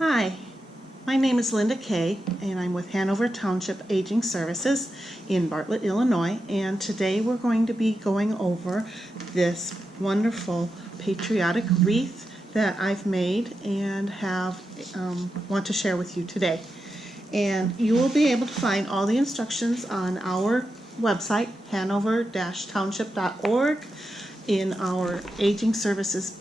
Hi, my name is Linda Kay, and I'm with Hanover Township Aging Services in Bartlett, Illinois, and today we're going to be going over this wonderful patriotic wreath that I've made and want to share with you today. And you will be able to find all the instructions on our website, hanover-township.org, in our Aging Services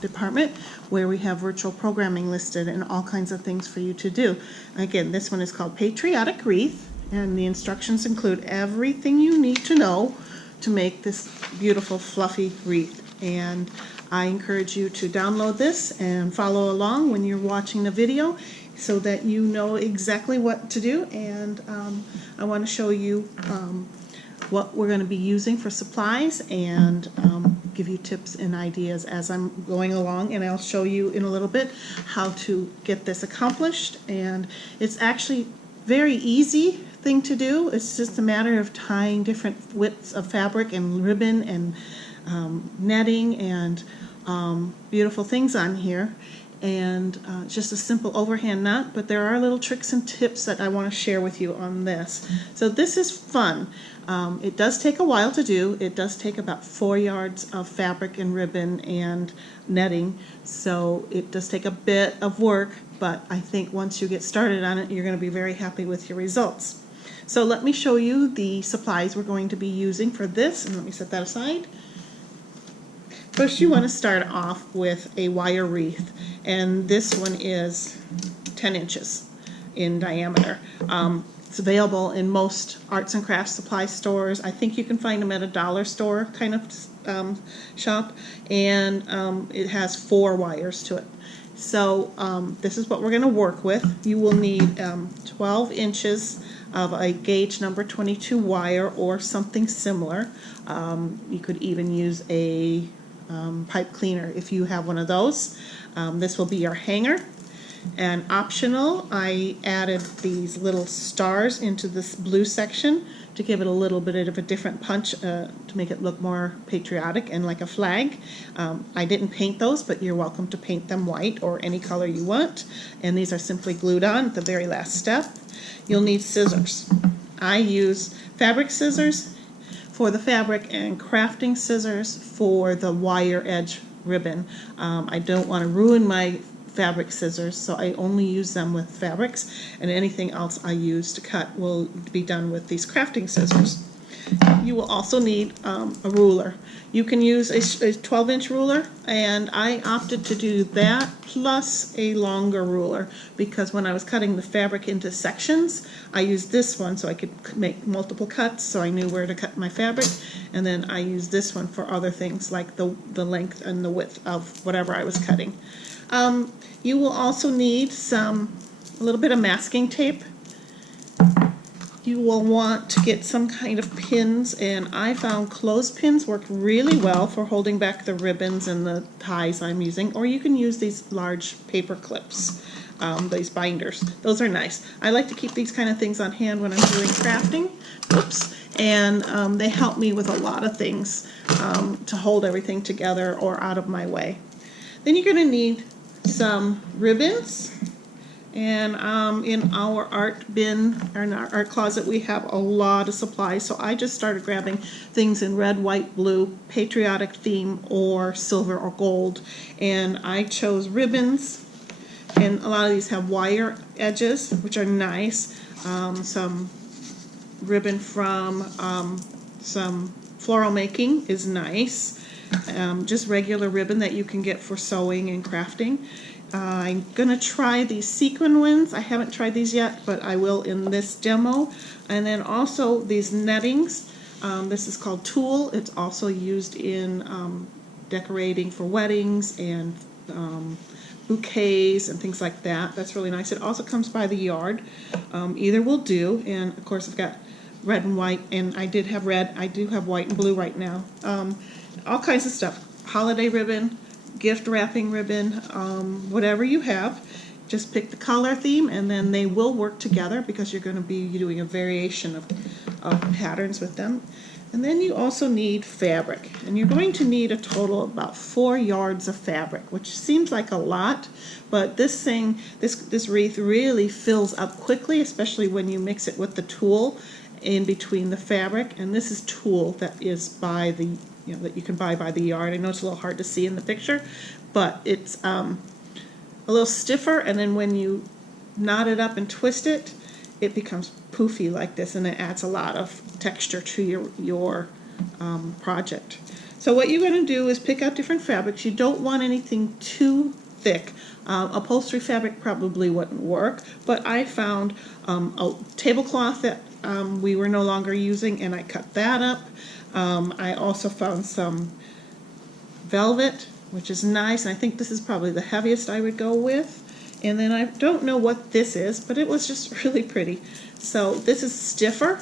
department, where we have virtual programming listed and all kinds of things for you to do. Again, this one is called Patriotic Wreath, and the instructions include everything you need to know to make this beautiful fluffy wreath. And I encourage you to download this and follow along when you're watching the video so that you know exactly what to do. And I want to show you what we're going to be using for supplies and give you tips and ideas as I'm going along, and I'll show you in a little bit how to get this accomplished. And it's actually very easy thing to do. It's just a matter of tying different widths of fabric and ribbon and netting and beautiful things on here, and just a simple overhand knot, but there are little tricks and tips that I want to share with you on this. So this is fun. It does take a while to do. It does take about 4 yards of fabric and ribbon and netting, so it does take a bit of work, but I think once you get started on it, you're going to be very happy with your results. So let me show you the supplies we're going to be using for this, and let me set that aside. First, you want to start off with a wire wreath, and this one is 10 inches in diameter. It's available in most arts and crafts supply stores. I think you can find them at a dollar store kind of shop, and it has 4 wires to it. So this is what we're going to work with. You will need 12 inches of a gauge number 22 wire or something similar. You could even use a pipe cleaner if you have one of those. This will be your hanger. And optional, I added these little stars into this blue section to give it a little bit of a different punch, to make it look more patriotic and like a flag. I didn't paint those, but you're welcome to paint them white or any color you want. And these are simply glued on at the very last step. You'll need scissors. I use fabric scissors for the fabric and crafting scissors for the wire edge ribbon. I don't want to ruin my fabric scissors, so I only use them with fabrics, and anything else I use to cut will be done with these crafting scissors. You will also need a ruler. You can use a 12-inch ruler, and I opted to do that plus a longer ruler because when I was cutting the fabric into sections, I used this one so I could make multiple cuts, so I knew where to cut my fabric, and then I used this one for other things like the length and the width of whatever I was cutting. You will also need a little bit of masking tape. You will want to get some kind of pins, and I found clothespins work really well for holding back the ribbons and the ties I'm using, or you can use these large paper clips, these binders. Those are nice. I like to keep these kind of things on hand when I'm doing crafting. Oops. And they help me with a lot of things to hold everything together or out of my way. Then you're going to need some ribbons, and in our art bin, or in our art closet, we have a lot of supplies, so I just started grabbing things in red, white, blue, patriotic theme, or silver or gold, and I chose ribbons, and a lot of these have wire edges, which are nice. Some ribbon from some floral making is nice. Just regular ribbon that you can get for sewing and crafting. I'm going to try these sequin ones. I haven't tried these yet, but I will in this demo. And then also these nettings. This is called tulle. It's also used in decorating for weddings and bouquets and things like that. That's really nice. It also comes by the yard. Either will do. And of course I've got red and white, and I did have red. I do have white and blue right now. All kinds of stuff. Holiday ribbon, gift wrapping ribbon, whatever you have. Just pick the color theme, and then they will work together because you're going to be doing a variation of patterns with them. And then you also need fabric, and you're going to need a total of about 4 yards of fabric, which seems like a lot, but this wreath really fills up quickly, especially when you mix it with the tulle in between the fabric. And this is tulle that is by the, that you can buy by the yard. I know it's a little hard to see in the picture, but it's a little stiffer, and then when you knot it up and twist it, it becomes poofy like this, and it adds a lot of texture to your project. So what you're going to do is pick out different fabrics. You don't want anything too thick. Upholstery fabric probably wouldn't work, but I found a tablecloth that we were no longer using, and I cut that up. I also found some velvet, which is nice, and I think this is probably the heaviest I would go with. And then I don't know what this is, but it was just really pretty. So this is stiffer,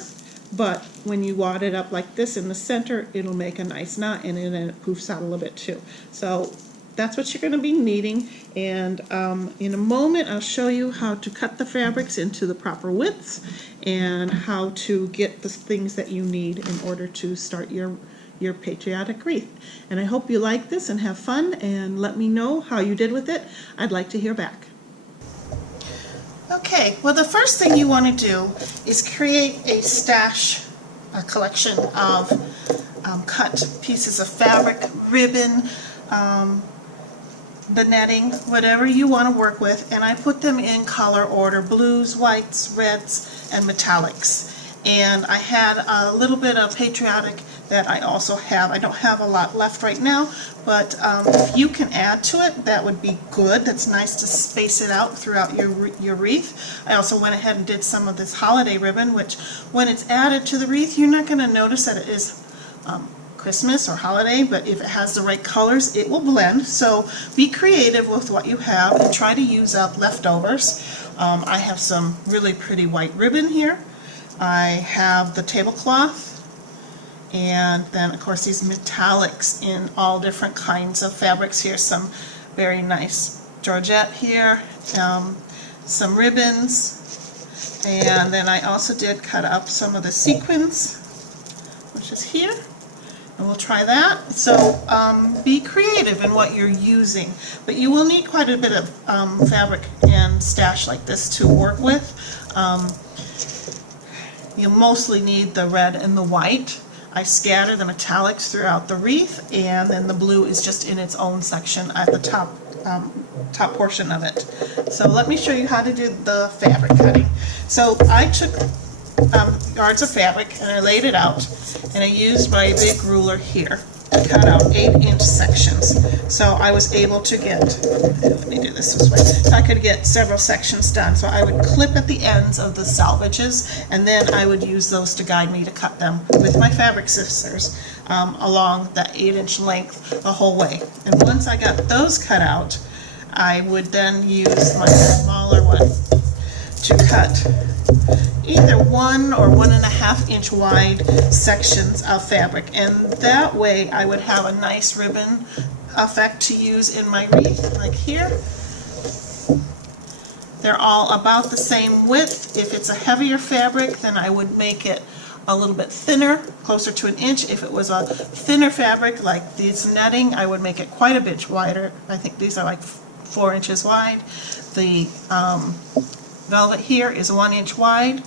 but when you wad it up like this in the center, it'll make a nice knot, and then it poofs out a little bit too. So that's what you're going to be needing. And in a moment, I'll show you how to cut the fabrics into the proper widths and how to get the things that you need in order to start your patriotic wreath. And I hope you like this and have fun, and let me know how you did with it. I'd like to hear back. Okay, well, the first thing you want to do is create a collection of cut pieces of fabric, ribbon, the netting, whatever you want to work with, and I put them in color order: blues, whites, reds, and metallics. And I had a little bit of patriotic that I also have. I don't have a lot left right now, but if you can add to it, that would be good. That's nice to space it out throughout your wreath. I also went ahead and did some of this holiday ribbon, which when it's added to the wreath, you're not going to notice that it is Christmas or holiday, but if it has the right colors, it will blend. So be creative with what you have and try to use up leftovers. I have some really pretty white ribbon here. I have the tablecloth, and then of course these metallics in all different kinds of fabrics. Here's some very nice georgette here, some ribbons, and then I also did cut up some of the sequins, which is here, and we'll try that. So be creative in what you're using, but you will need quite a bit of fabric and stash like this to work with. You mostly need the red and the white. I scatter the metallics throughout the wreath, and then the blue is just in its own section at the top portion of it. So let me show you how to do the fabric cutting. So I took yards of fabric and I laid it out, and I used my big ruler here to cut out 8-inch sections. So I was able to get, let me do this way, so I could get several sections done. So I would clip at the ends of the salvages, and then I would use those to guide me to cut them with my fabric scissors along that 8-inch length the whole way. And once I got those cut out, I would then use my smaller one to cut either 1 or 1.5 inch wide sections of fabric, and that way I would have a nice ribbon effect to use in my wreath. Like here, they're all about the same width. If it's a heavier fabric, then I would make it a little bit thinner, closer to 1 inch. If it was a thinner fabric like this netting, I would make it quite a bit wider. I think these are like 4 inches wide. The velvet here is 1 inch wide.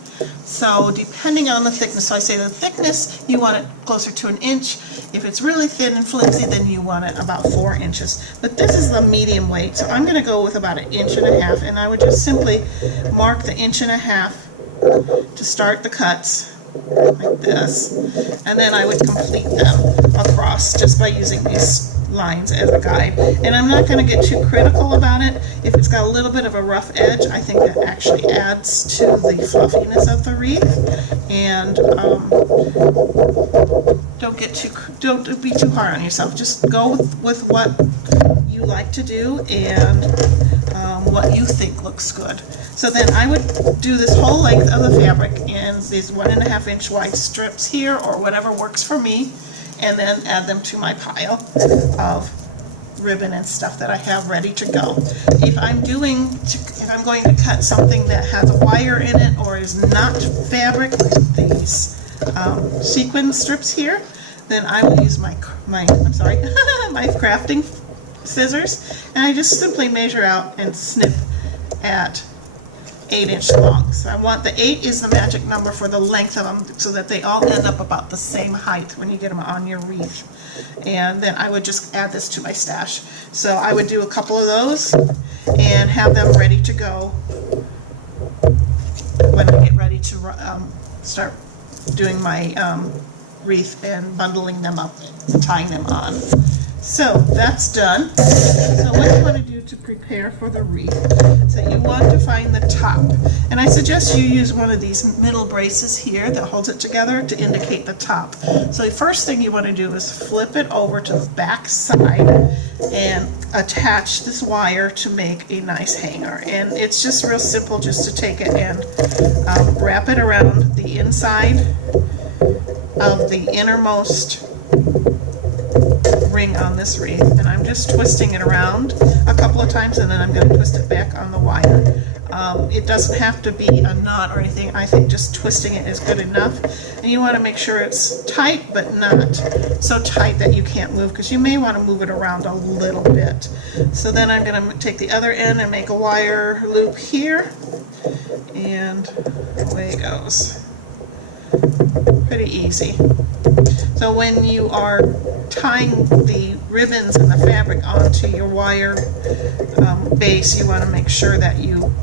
So depending on the thickness, so I say the thickness, you want it closer to 1 inch. If it's really thin and flimsy, then you want it about 4 inches. But this is the medium weight, so I'm going to go with about 1.5 inches, and I would just simply mark the 1.5 inches to start the cuts like this, and then I would complete them across just by using these lines as a guide. And I'm not going to get too critical about it. If it's got a little bit of a rough edge, I think that actually adds to the fluffiness of the wreath. And don't be too hard on yourself. Just go with what you like to do and what you think looks good. So then I would do this whole length of the fabric in these 1.5 inch wide strips here, or whatever works for me, and then add them to my pile of ribbon and stuff that I have ready to go. If I'm going to cut something that has a wire in it or is not fabric, like these sequin strips here, then I will use my I'm sorry, my crafting scissors, and I just simply measure out and snip at 8-inch long. So I want the 8 is the magic number for the length of them, so that they all end up about the same height when you get them on your wreath. And then I would just add this to my stash. So I would do a couple of those and have them ready to go when I get ready to start doing my wreath and bundling them up and tying them on. So that's done. So what you want to do to prepare for the wreath is that you want to find the top. And I suggest you use one of these middle braces here that holds it together to indicate the top. So the first thing you want to do is flip it over to the back side and attach this wire to make a nice hanger. And it's just real simple just to take it and wrap it around the inside of the innermost ring on this wreath, and I'm just twisting it around a couple of times, and then I'm going to twist it back on the wire. It doesn't have to be a knot or anything. I think just twisting it is good enough, and you want to make sure it's tight but not so tight that you can't move, because you may want to move it around a little bit. So then I'm going to take the other end and make a wire loop here, and away it goes. Pretty easy. So when you are tying the ribbons and the fabric onto your wire base, you want to make sure that you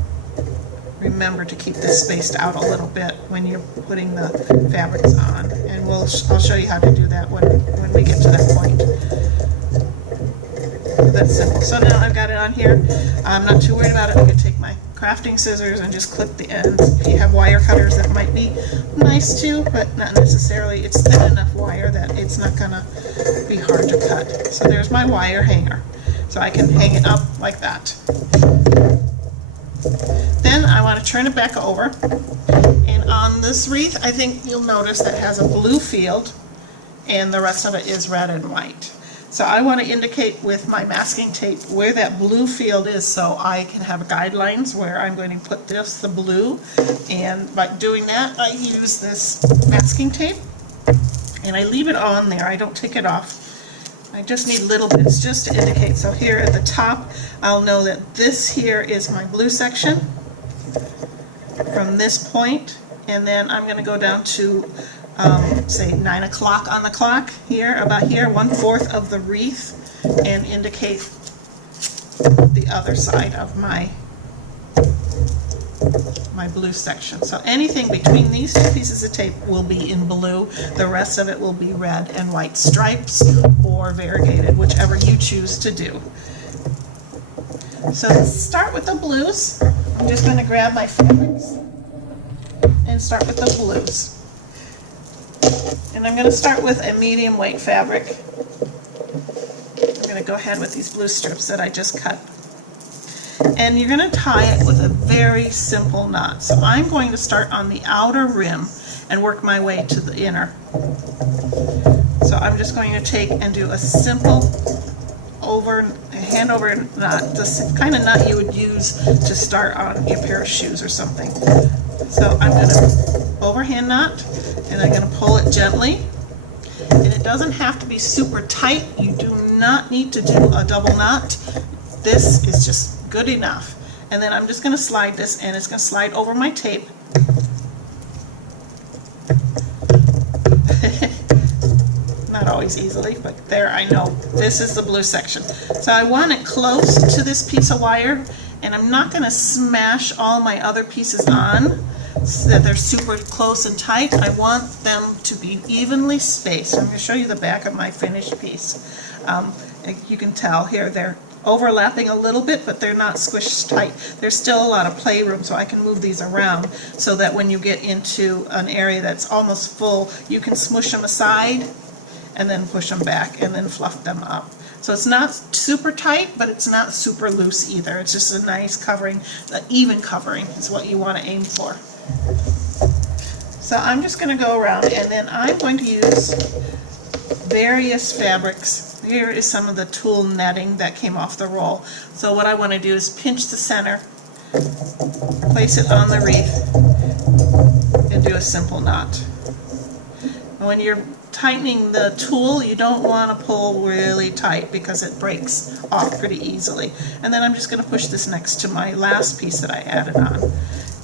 remember to keep this spaced out a little bit when you're putting the fabrics on. And I'll show you how to do that when we get to that point. That's simple. So now I've got it on here. I'm not too worried about it. I can take my crafting scissors and just clip the ends. If you have wire cutters, that might be nice too, but not necessarily. It's thin enough wire that it's not gonna be hard to cut. So there's my wire hanger. So I can hang it up like that. Then I want to turn it back over, and on this wreath I think you'll notice that it has a blue field and the rest of it is red and white. So I want to indicate with my masking tape where that blue field is, so I can have guidelines where I'm going to put the blue, and by doing that I use this masking tape and I leave it on there. I don't take it off. I just need little bits just to indicate. So here at the top I'll know that this here is my blue section from this point, and then I'm going to go down to say 9 o'clock on the clock here, about here, 1/4 of the wreath, and indicate the other side of my blue section. So anything between these two pieces of tape will be in blue. The rest of it will be red and white stripes or variegated, whichever you choose to do. So let's start with the blues. I'm just going to grab my fabrics and start with the blues. And I'm going to start with a medium weight fabric. I'm going to go ahead with these blue strips that I just cut. And you're going to tie it with a very simple knot. So I'm going to start on the outer rim and work my way to the inner. So I'm just going to take and do a simple hand over knot, the kind of knot you would use to start on a pair of shoes or something. So I'm going to overhand knot, and I'm going to pull it gently. And it doesn't have to be super tight. You do not need to do a double knot. This is just good enough. And then I'm just going to slide this, and it's going to slide over my tape. Not always easily, but there, I know. This is the blue section. So I want it close to this piece of wire, and I'm not going to smash all my other pieces on so that they're super close and tight. I want them to be evenly spaced. I'm going to show you the back of my finished piece. You can tell here they're overlapping a little bit, but they're not squished tight. There's still a lot of playroom, so I can move these around so that when you get into an area that's almost full, you can smush them aside and then push them back and then fluff them up. So it's not super tight, but it's not super loose either. It's just a nice covering. The even covering is what you want to aim for. So I'm just going to go around, and then I'm going to use various fabrics. Here is some of the tulle netting that came off the roll. So what I want to do is pinch the center, place it on the wreath, and do a simple knot. And when you're tightening the tool, you don't want to pull really tight because it breaks off pretty easily. And then I'm just going to push this next to my last piece that I added on.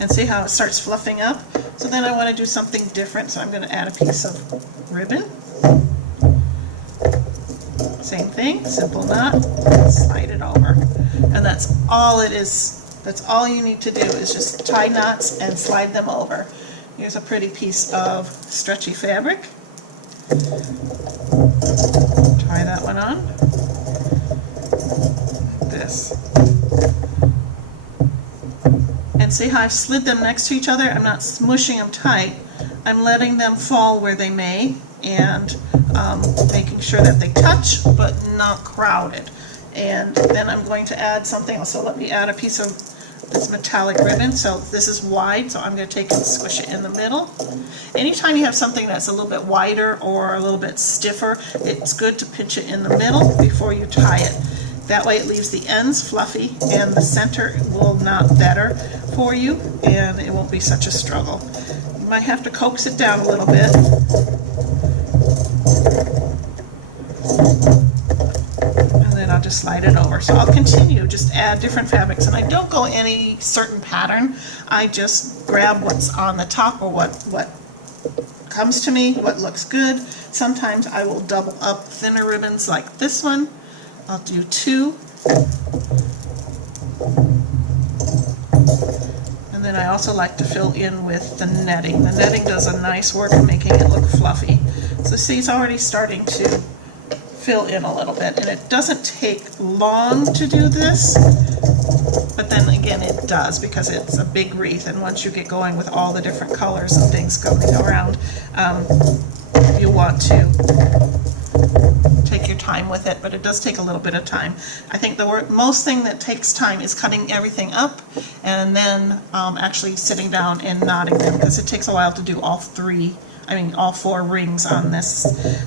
And see how it starts fluffing up? So then I want to do something different, so I'm going to add a piece of ribbon. Same thing, simple knot, slide it over. And that's all it is. That's all you need to do is just tie knots and slide them over. Here's a pretty piece of stretchy fabric. Tie that one on. This. And see how I've slid them next to each other? I'm not smushing them tight. I'm letting them fall where they may and making sure that they touch but not crowded. And then I'm going to add something else. So let me add a piece of this metallic ribbon. So this is wide, so I'm going to take and squish it in the middle. Anytime you have something that's a little bit wider or a little bit stiffer, it's good to pinch it in the middle before you tie it. That way it leaves the ends fluffy and the center will knot better for you and it won't be such a struggle. You might have to coax it down a little bit. And then I'll just slide it over. So I'll continue, just add different fabrics, and I don't go any certain pattern. I just grab what's on the top or what comes to me, what looks good. Sometimes I will double up thinner ribbons like this one. I'll do 2. And then I also like to fill in with the netting. The netting does a nice work of making it look fluffy. So see, it's already starting to fill in a little bit, and it doesn't take long to do this, but then again it does because it's a big wreath, and once you get going with all the different colors and things going around, you want to take your time with it, but it does take a little bit of time. I think the most thing that takes time is cutting everything up and then actually sitting down and knotting them, because it takes a while to do all 4 rings on this.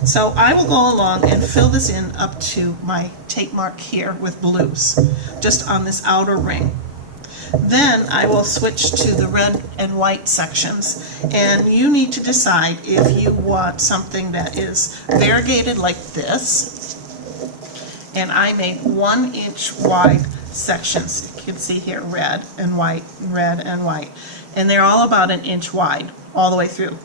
So I will go along and fill this in up to my tape mark here with blues, just on this outer ring. Then I will switch to the red and white sections, and you need to decide if you want something that is variegated like this, and I made 1 inch wide sections. You can see here red and white, red and white, and they're all about 1 inch wide all the way through.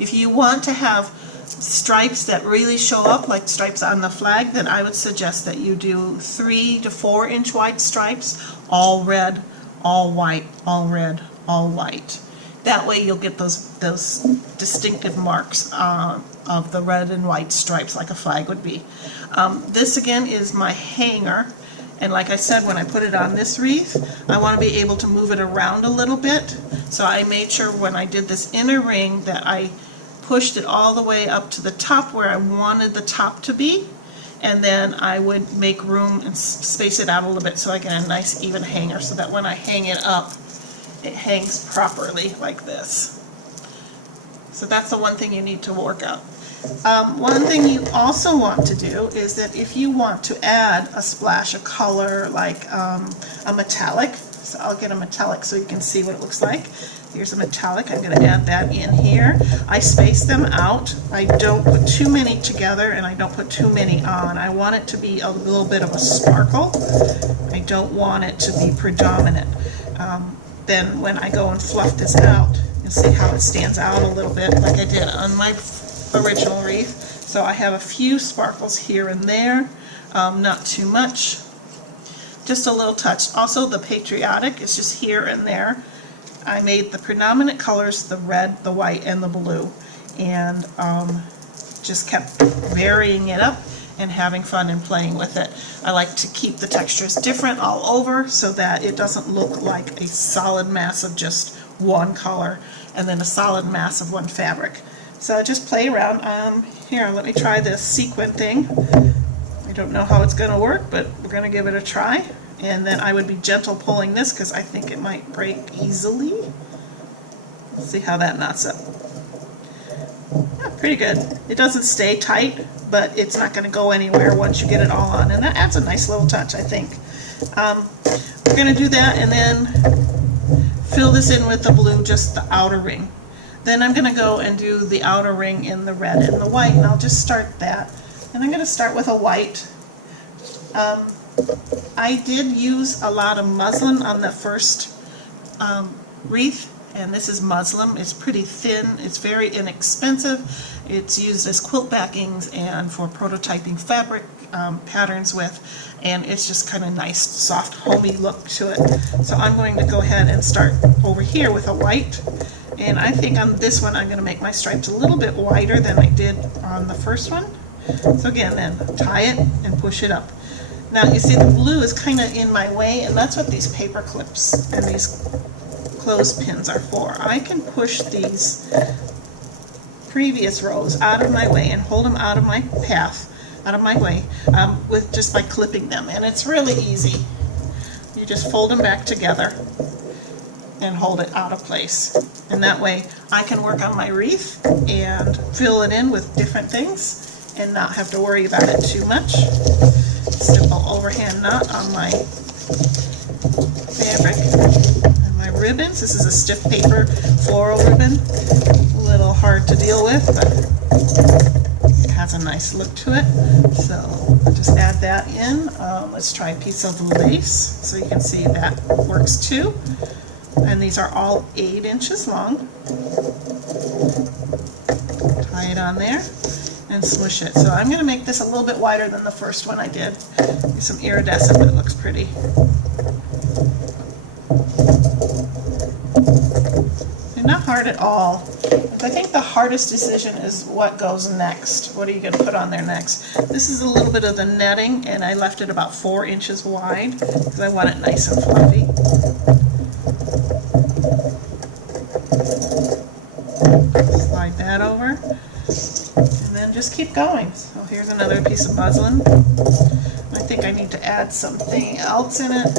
If you want to have stripes that really show up like stripes on the flag, then I would suggest that you do 3 to 4 inch wide stripes, all red, all white, all red, all white. That way you'll get those distinctive marks of the red and white stripes like a flag would be. This again is my hanger, and like I said, when I put it on this wreath, I want to be able to move it around a little bit. So I made sure when I did this inner ring that I pushed it all the way up to the top where I wanted the top to be, and then I would make room and space it out a little bit so I get a nice even hanger, so that when I hang it up, it hangs properly like this. So that's the one thing you need to work out. One thing you also want to do is that if you want to add a splash of color like a metallic, so I'll get a metallic so you can see what it looks like. Here's a metallic, I'm going to add that in here. I space them out. I don't put too many together and I don't put too many on. I want it to be a little bit of a sparkle. I don't want it to be predominant. Then when I go and fluff this out, you'll see how it stands out a little bit like I did on my original wreath. So I have a few sparkles here and there, not too much, just a little touch. Also the Patriotic is just here and there. I made the predominant colors the red, the white, and the blue, and just kept varying it up and having fun and playing with it. I like to keep the textures different all over so that it doesn't look like a solid mass of just one color and then a solid mass of one fabric. So just play around. Here, let me try this sequin thing. I don't know how it's going to work, but we're going to give it a try. And then I would be gentle pulling this because I think it might break easily. Let's see how that knots up. Yeah, pretty good. It doesn't stay tight, but it's not going to go anywhere once you get it all on. And that adds a nice little touch, I think. We're going to do that and then fill this in with the blue, just the outer ring. Then I'm going to go and do the outer ring in the red and the white, and I'll just start that. And I'm going to start with a white. I did use a lot of muslin on the first wreath, and this is muslin. It's pretty thin, it's very inexpensive. It's used as quilt backings and for prototyping fabric patterns with, and it's just kind of nice, soft, homey look to it. So I'm going to go ahead and start over here with a white, and I think on this one I'm going to make my stripes a little bit wider than I did on the first one. So again, then tie it and push it up. Now you see the blue is kind of in my way, and that's what these paper clips and these clothespins are for. I can push these previous rows out of my way and hold them out of my path, out of my way, with just by clipping them, and it's really easy. You just fold them back together and hold it out of place, and that way I can work on my wreath and fill it in with different things and not have to worry about it too much. Simple overhand knot on my fabric and my ribbons. This is a stiff paper floral ribbon, a little hard to deal with, but it has a nice look to it. So I'll just add that in. Let's try a piece of lace so you can see that works too. And these are all 8 inches long. Tie it on there and smush it. So I'm going to make this a little bit wider than the first one I did. Some iridescent, but it looks pretty. And not hard at all. I think the hardest decision is what goes next. What are you going to put on there next? This is a little bit of the netting, and I left it about 4 inches wide because I want it nice and fluffy. Slide that over. And then just keep going. So here's another piece of muslin. I think I need to add something else in it.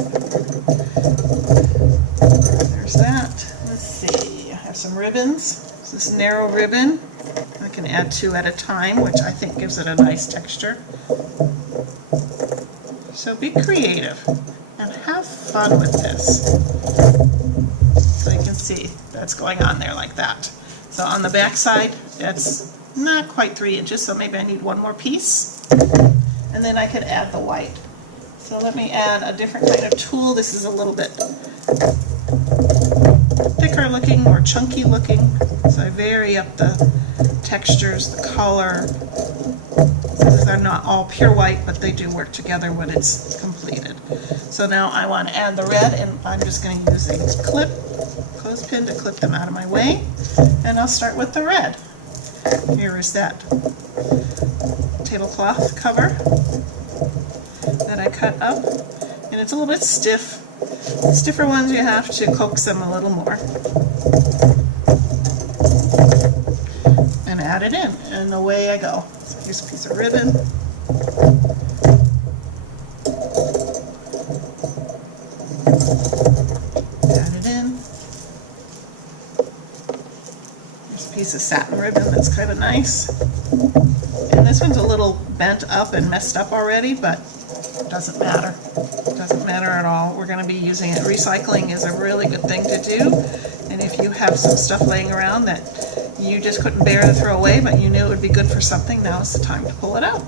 There's that. Let's see. I have some ribbons. This narrow ribbon. I can add 2 at a time, which I think gives it a nice texture. So be creative and have fun with this. So you can see that's going on there like that. So on the back side, that's not quite 3 inches, so maybe I need 1 more piece. And then I could add the white. So let me add a different kind of tool. This is a little bit thicker looking or chunky looking. So I vary up the textures, the color. These are not all pure white, but they do work together when it's completed. So now I want to add the red, and I'm just going to use a clothespin to clip them out of my way. And I'll start with the red. Here is that tablecloth cover that I cut up, and it's a little bit stiff. The stiffer ones you have to coax them a little more and add it in, and away I go. So here's a piece of ribbon. Add it in. Here's a piece of satin ribbon that's kind of nice. And this one's a little bent up and messed up already, but it doesn't matter. It doesn't matter at all. We're going to be using it. Recycling is a really good thing to do. And if you have some stuff laying around that you just couldn't bear to throw away, but you knew it would be good for something, now is the time to pull it out.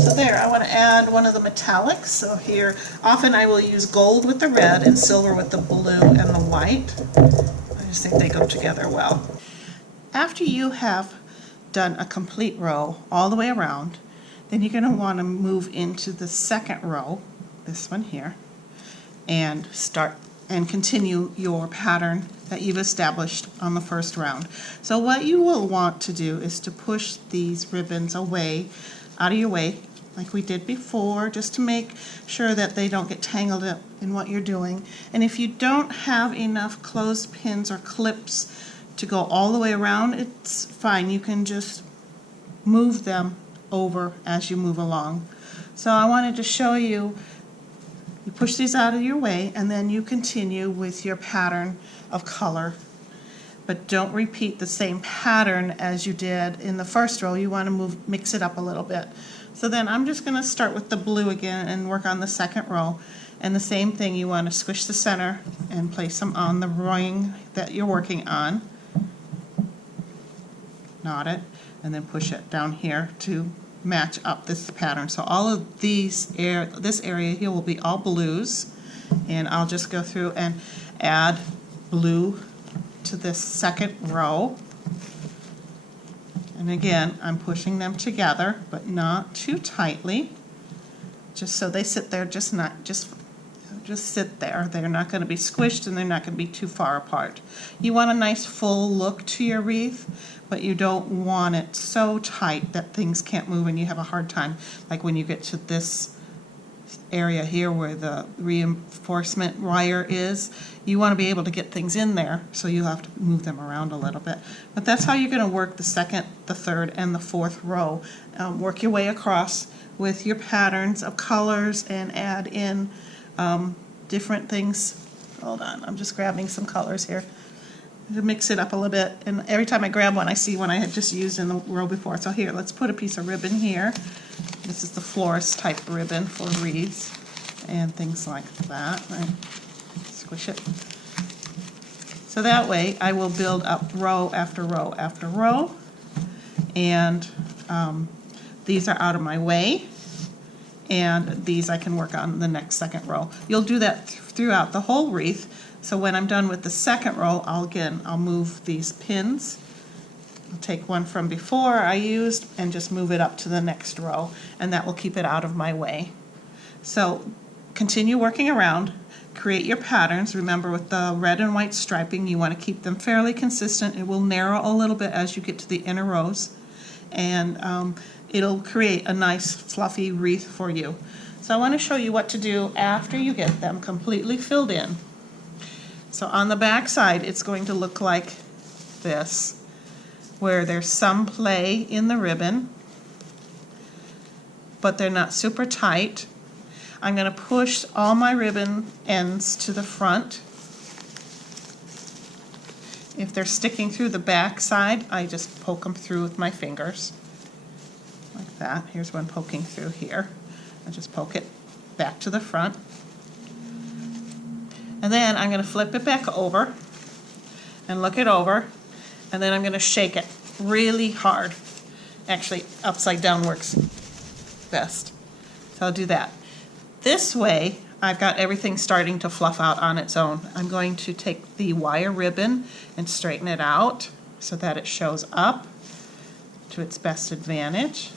So there, I want to add one of the metallics. So here, often I will use gold with the red and silver with the blue and the white. I just think they go together well. After you have done a complete row all the way around, then you're going to want to move into the second row, this one here, and start and continue your pattern that you've established on the first round. So what you will want to do is to push these ribbons away, out of your way, like we did before, just to make sure that they don't get tangled up in what you're doing. And if you don't have enough clothespins or clips to go all the way around, it's fine. You can just move them over as you move along. So I wanted to show you, you push these out of your way and then you continue with your pattern of color, but don't repeat the same pattern as you did in the first row. You want to mix it up a little bit. So then I'm just going to start with the blue again and work on the second row, and the same thing, you want to squish the center and place them on the ring that you're working on. knot it, and then push it down here to match up this pattern. So all of these this area here will be all blues, and I'll just go through and add blue to this second row. And again, I'm pushing them together, but not too tightly, just so they sit there, just sit there. They're not going to be squished and they're not going to be too far apart. You want a nice full look to your wreath, but you don't want it so tight that things can't move and you have a hard time. Like when you get to this area here where the reinforcement wire is, you want to be able to get things in there, so you'll have to move them around a little bit. But that's how you're going to work the second, the third, and the fourth row. Work your way across with your patterns of colors and add in different things. Hold on, I'm just grabbing some colors here to mix it up a little bit, and every time I grab one I see one I had just used in the row before. So here, let's put a piece of ribbon here. This is the florist type ribbon for wreaths and things like that. I squish it. So that way I will build up row after row after row, and these are out of my way, and these I can work on the next second row. You'll do that throughout the whole wreath. So when I'm done with the second row, I'll move these pins. I'll take one from before I used and just move it up to the next row, and that will keep it out of my way. So continue working around, create your patterns. Remember, with the red and white striping, you want to keep them fairly consistent. It will narrow a little bit as you get to the inner rows, and it'll create a nice fluffy wreath for you. So I want to show you what to do after you get them completely filled in. So on the back side, it's going to look like this, where there's some play in the ribbon, but they're not super tight. I'm going to push all my ribbon ends to the front. If they're sticking through the back side, I just poke them through with my fingers, like that. Here's one poking through here. I just poke it back to the front. And then I'm going to flip it back over and look it over, and then I'm going to shake it really hard. Actually, upside down works best. So I'll do that. This way, I've got everything starting to fluff out on its own. I'm going to take the wire ribbon and straighten it out so that it shows up to its best advantage.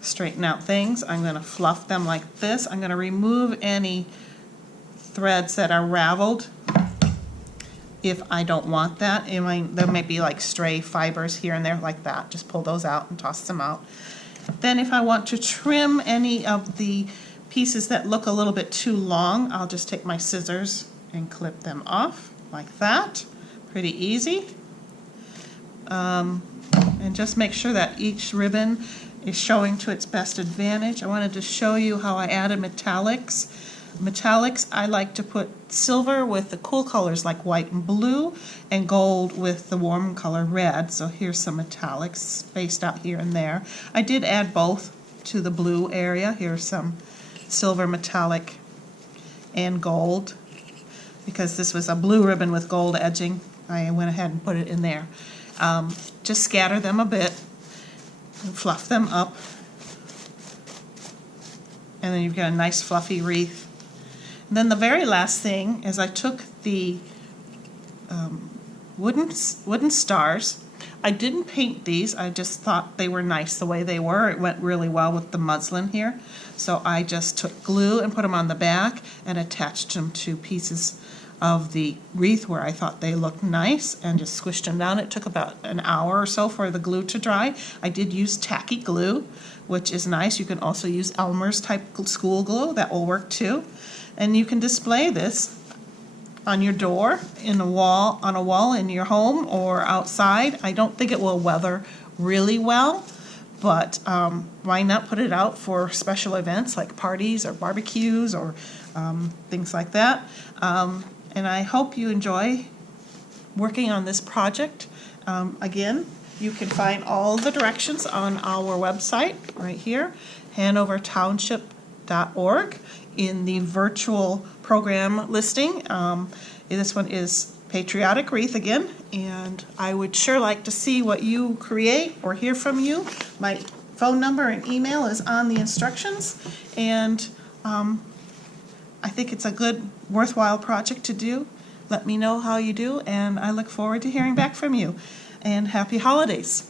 Straighten out things. I'm going to fluff them like this. I'm going to remove any threads that are raveled if I don't want that. There might be like stray fibers here and there like that. Just pull those out and toss them out. Then if I want to trim any of the pieces that look a little bit too long, I'll just take my scissors and clip them off like that. Pretty easy. And just make sure that each ribbon is showing to its best advantage. I wanted to show you how I added metallics. Metallics, I like to put silver with the cool colors like white and blue, and gold with the warm color red. So here's some metallics spaced out here and there. I did add both to the blue area. Here's some silver metallic and gold. Because this was a blue ribbon with gold edging, I went ahead and put it in there. Just scatter them a bit and fluff them up, and then you've got a nice fluffy wreath. And then the very last thing is I took the wooden stars. I didn't paint these, I just thought they were nice the way they were. It went really well with the muslin here. So I just took glue and put them on the back and attached them to pieces of the wreath where I thought they looked nice, and just squished them down. It took about an hour or so for the glue to dry. I did use tacky glue, which is nice. You can also use Elmer's type school glue. That will work too. And you can display this on your door, on a wall in your home or outside. I don't think it will weather really well, but why not put it out for special events like parties or barbecues or things like that. And I hope you enjoy working on this project. Again, you can find all the directions on our website right here, hanovertownship.org, in the virtual program listing. This one is Patriotic Wreath again, and I would sure like to see what you create or hear from you. My phone number and email is on the instructions, and I think it's a good, worthwhile project to do. Let me know how you do, and I look forward to hearing back from you. And happy holidays.